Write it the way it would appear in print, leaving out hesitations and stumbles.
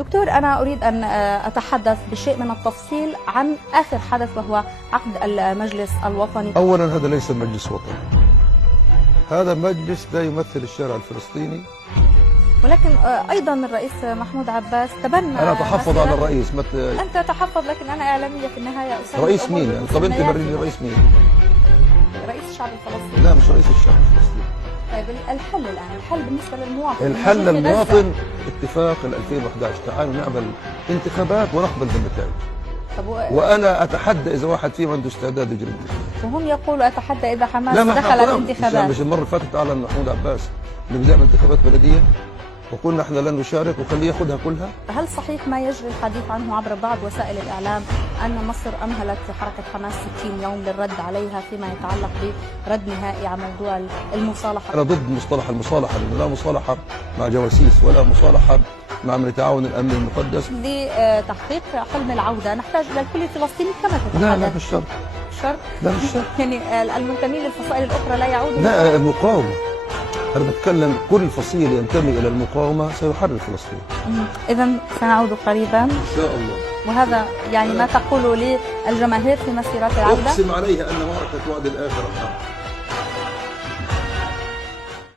دكتور، أنا أريد أن أتحدث بشيء من التفصيل عن آخر حدث، وهو عقد المجلس الوطني. أولا هذا ليس مجلس وطني، هذا مجلس لا يمثل الشارع الفلسطيني. ولكن أيضا الرئيس محمود عباس تبنى. أنا أتحفظ على الرئيس أنت تحفظ، لكن أنا إعلامية في النهاية. رئيس مين؟ طب أنت بريني رئيس مين؟ رئيس الشعب الفلسطيني. لا، مش رئيس الشعب الفلسطيني. طيب الحل الآن، الحل بالنسبة للمواطن، الحل للمواطن اتفاق 2011. تعالوا نعمل انتخابات ونقبل بالنتائج. وأنا أتحدى إذا واحد فيهم عنده استعداد يجري. وهم يقولوا أتحدى إذا حماس دخل الانتخابات. مش المرة اللي فاتت أعلن محمود عباس إنه بدأنا انتخابات بلدية وقلنا احنا لن نشارك وخليه ياخذها كلها. هل صحيح ما يجري الحديث عنه عبر بعض وسائل الإعلام أن مصر أمهلت حركة حماس 60 يوم للرد عليها فيما يتعلق برد نهائي على موضوع المصالحة؟ أنا ضد مصطلح المصالحة، لأنه لا مصالحة مع جواسيس ولا مصالحة مع من يتعاون الأمن المقدس. لتحقيق حلم العودة نحتاج إلى الكل الفلسطيني كما تتحدث. لا مش شرط. شرط؟ لا مش شرط. يعني المنتمين للفصائل الأخرى لا يعودوا؟ لا، مقاومة. أنا بتكلم كل فصيل ينتمي إلى المقاومة سيحرر فلسطين. إذا سنعود قريبا إن شاء الله. وهذا يعني ما تقول للجماهير في مسيرة العودة؟ أقسم عليها أن معركة وعد الآخرة.